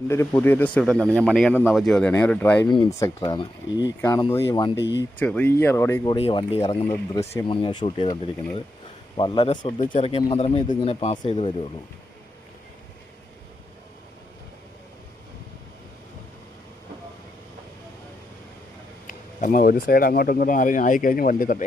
എൻ്റെ ഒരു പുതിയൊരു സ്റ്റുഡൻ്റാണ്. ഞാൻ മണികണ്ഠൻ നവജ്യോതിയാണ്. ഞാൻ ഒരു ഡ്രൈവിംഗ് ഇൻസ്ട്രക്ടറാണ്. ഈ കാണുന്നത് ഈ വണ്ടി, ഈ ചെറിയ റോഡിൽ കൂടി ഈ വണ്ടി ഇറങ്ങുന്ന ദൃശ്യമാണ് ഞാൻ ഷൂട്ട് ചെയ്തുകൊണ്ടിരിക്കുന്നത്. വളരെ ശ്രദ്ധിച്ചിറക്കിയാൽ മാത്രമേ ഇതിങ്ങനെ പാസ് ചെയ്ത് വരുള്ളൂ. കാരണം ഒരു സൈഡ് അങ്ങോട്ടും ഇങ്ങോട്ടും ആയിക്കഴിഞ്ഞ് വണ്ടി തട്ടും.